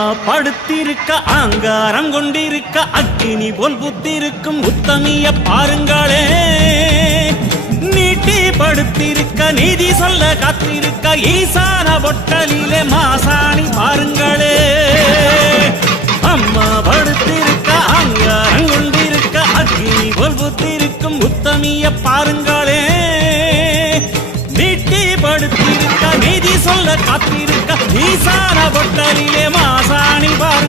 அம்மா படுத்திருக்க ஆங்காரம் கொண்டிருக்க அக்கினி போல் புத்திருக்கும் உத்தமிய பாருங்களே. நீட்டி படுத்திருக்க நீதி சொல்ல காத்திருக்க ஈசான பொட்டலிலே மாசாணி பாருங்களே. அம்மா படுத்திருக்க ஆங்காரம் கொண்டிருக்க அக்கினி போல் புத்திருக்கும் உத்தமிய பாருங்களே. நீட்டி படுத்திருக்க நீதி சொல்ல காத்திருக்க ஈசான பொட்டலிலே